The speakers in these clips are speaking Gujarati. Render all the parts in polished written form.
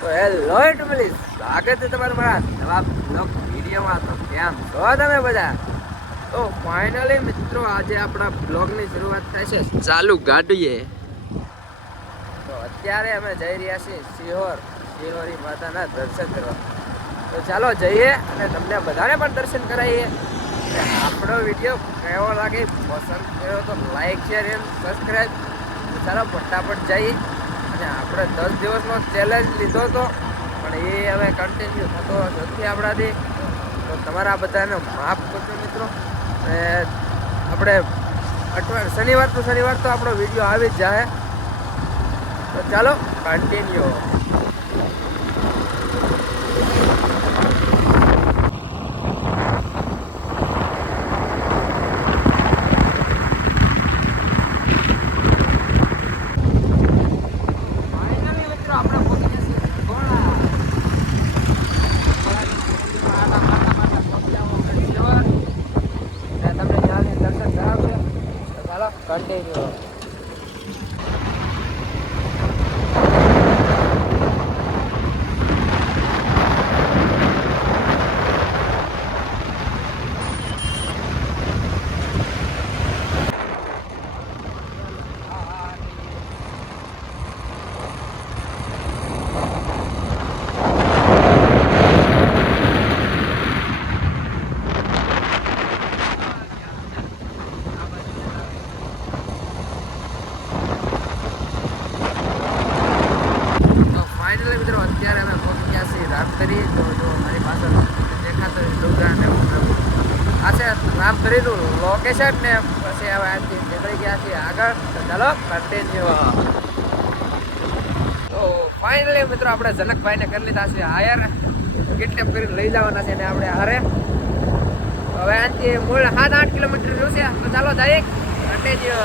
તો હેલો ફેમિલી, સ્વાગત છે તમારું મારા નવા બ્લોગ વિડીયોમાં. તો કેમ છો તમે બધા? તો ફાઇનલી મિત્રો આજે આપણા બ્લોગની શરૂઆત થાય છે ચાલુ ગાડીએ. તો અત્યારે અમે જઈ રહ્યા છીએ શિહોરી માતાના દર્શન કરવા. તો ચાલો જઈએ અને તમને બધાને પણ દર્શન કરાવીએ. આપણો વિડીયો કેવો લાગે, પસંદ કર્યો તો લાઈક શેર એન્ડ સબસ્ક્રાઈબ. ચાલો ફટાફટ જઈએ. અને આપણે 10 દિવસનો ચેલેન્જ લીધો હતો, પણ એ હવે કન્ટિન્યુ થતો નથી આપણાથી. તો તમારા બધાને માફ કરજો મિત્રો. અને આપણે શનિવાર તો આપણો વિડીયો આવી જ જાય. તો ચાલો કન્ટિન્યુ. Continue. અત્યારે અમે પહોંચી ગયા છીએ રામતરી. તો જો મારી પાછળ દેખાતો ડુંગરા ને આ છે રામતરીનું લોકેશન ને પછી હવે આજથી નીકળી ગયા છીએ આગળ. તો ચાલો કન્ટિન્યુ. તો ફાઇનલી મિત્રો આપણે જનકભાઈને કરી લીધા છે હાયર. કિડનેપ કરીને લઈ જવાના છે ને આપણે હારે. હવે આજથી મૂળ 7-8 કિલોમીટર રહ્યું છે. તો ચાલો જઈએ કન્ટિન્યુ.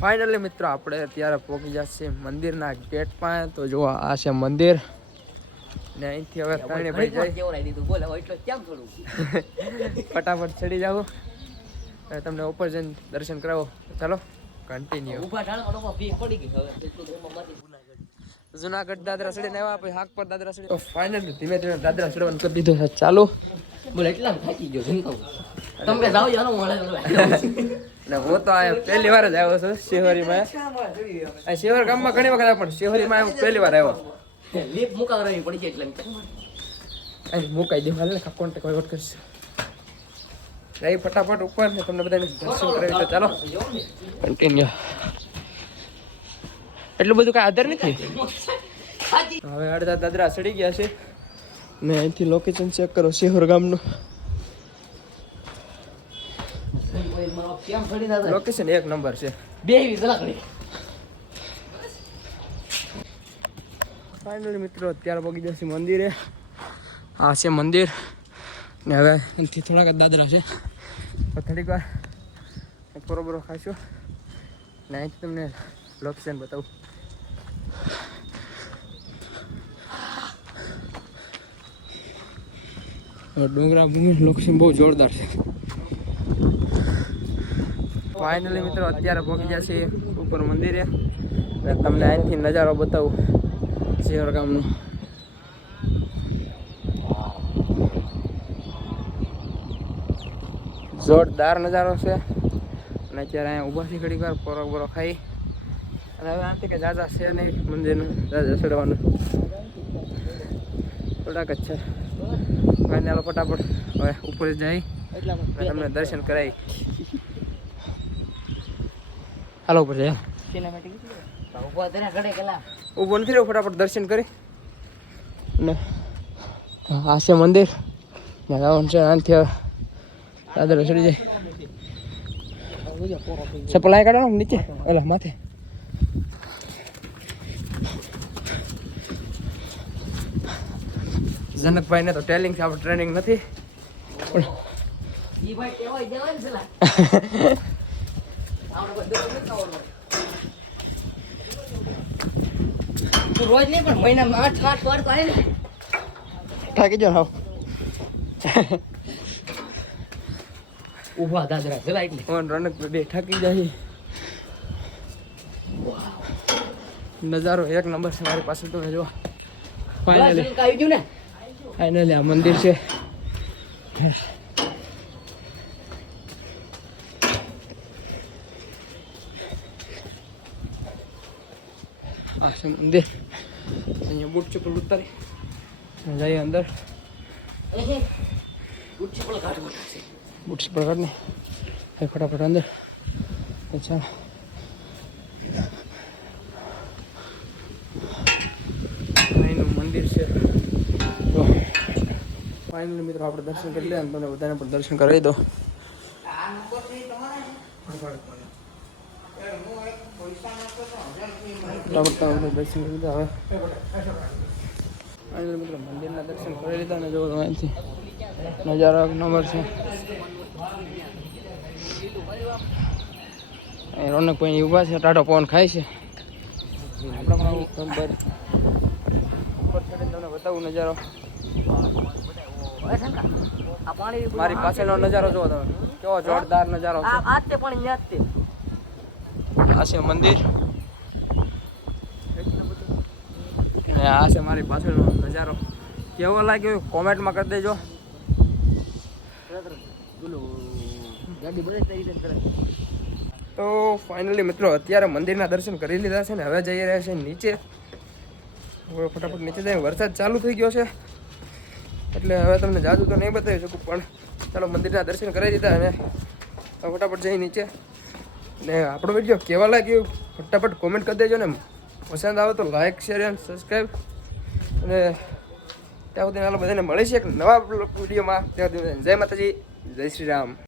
ફાઇનલી મિત્રો આપણે અત્યારે પહોંચી ગયા છીએ મંદિરના ગેટ પાસે. તો જો આ છે મંદિર ને અહીંથી હવે ત્રણે ભાઈ ફટાફટ ચડી જાવ. તમને ઉપર જઈને દર્શન કરાવો. ચાલો કન્ટિન્યુ. જુનાગઢ દાદરા ચડીને આવ્યા, પછી હાક પર દાદરા ચડી. તો ફાઇનલી ધીમે ધીમે દાદરા ચડવાનું કરી દીધું છે ચાલુ. બોલે એટલા થાકી ગયો તમે જાઓ જાનો ને હું તો આ પહેલી વાર જ આવ્યો છું શિહોરીમાં. આ શિહોર ગામમાં ઘણી વખત આવ્યો, પણ શિહોરીમાં હું પહેલી વાર આવ્યો. લીપ મુકાવવાની પડી છે એટલે અહીં મુકાઈ દે. હાલ ને કોન્ટેક્ટ વહીવટ કરશે. જઈ ફટાફટ ઉપર ને તમને બધાને દર્શન કરાવી. તો ચાલો કન્ટિન્યુ. એટલું બધું કાંઈ આદર નથી. હવે અડધા દાદરા ચડી ગયા છે ને અહીંથી લોકેશન ચેક કરો શિહોર ગામનું. લોકેશન એક નંબર છે. ફાઇનલી મિત્રો અત્યારે પગી જશે મંદિરે. આ છે મંદિર ને હવે એનાથી થોડાક દાદરા છે. તો થોડીક વાર બરોબર ખાશું ને અહીંથી તમને લોકેશન બતાવું. ડુંગરા લોકેશન બહુ જોરદાર છે. ફાઇનલી મિત્રો અત્યારે પહોંચી ગયા છીએ ઉપર મંદિરે. તમને અહીંથી નજારો બતાવું શિહોર ગામનો. જોરદાર નજારો છે. અને અત્યારે અહીંયા ઊભા થી ઘડીક વાર પોરો ખાઈ. અને હવે આથી કે જાજા છે નહીં મંદિરનું, જાજા ચડવાનું થોડાક જ છે. ફાઇનલ ફટાફટ હવે ઉપર જઈ તમને દર્શન કરાવી. હાલો ઉપર જાય. ઉભો નથી રહ્યો, ફટાફટ દર્શન કરી. ને આ છે મંદિર ને રાવણ છે. આનાથી દાદર ચડી જાય. સપ્લાય કાઢો નીચે ઓલા માથે. જનકભાઈ ને તો ટેલિંગ છે, આપણે ટ્રેનિંગ નથી. રોજ નહીં પણ મહિનામાં 8 વાર તો આવે ને. થાકી જાવ. ઊભા દાદરા ચલા એટલે ઓન રોનક બે થાકી જાય. નજારો એક નંબર છે મારી પાસે તો જો. ફાઇનલી આવી ગયું ને ફાઇનલી આ મંદિર છે. આ છે મંદિર. અહીંયા બૂટ ચપ્પલ ઉતારી જઈએ અંદર. બૂટ ચપ્પલ કાઢને ફટાફટ અંદર. અચ્છા અહીંનું મંદિર છે. તો ફાઇનલી મિત્રો આપણે દર્શન કરી લે અને તમને બધાને પણ દર્શન કરાવી દો. દર્શન કરી લીધા હવે ફાઇનલી મિત્રો મંદિરના દર્શન કરી લીધા ને જો તમે અહીંથી નજારો એક નંબર છે. અહીં રોનકભાઈ ઊભા છે, ટાઢો પવન ખાય છે. આપણે પણ ઉપર ચડીને તમને બતાવું નજારો. મારી પાછળનો નજારો જુઓ તમે, કેવો જોરદાર નજારો છે. આ છે મંદિર અને આ છે મારી પાછળનો નજારો. કેવો લાગ્યો કોમેન્ટમાં કરી દેજો. તો ફાઇનલી મિત્રો અત્યારે મંદિરના દર્શન કરી લીધા છે ને હવે જઈ રહ્યા છે નીચે. હવે ફટાફટ નીચે જઈએ. વરસાદ ચાલુ થઈ ગયો છે એટલે હવે તમને જાદુ તો નહીં બતાવી શકું, પણ ચાલો મંદિરના દર્શન કરી દીધા અને ફટાફટ જઈ નીચે. ને આપણો વિડીયો કેવા લાગ્યો ફટાફટ કોમેન્ટ કરી દેજો ને. પસંદ આવે તો લાઈક શેર અને સબસ્ક્રાઈબ. અને ત્યાં સુધી હાલો બધાને મળીશું એક નવા વિડીયોમાં. ત્યાં સુધી જય માતાજી, જય શ્રી રામ.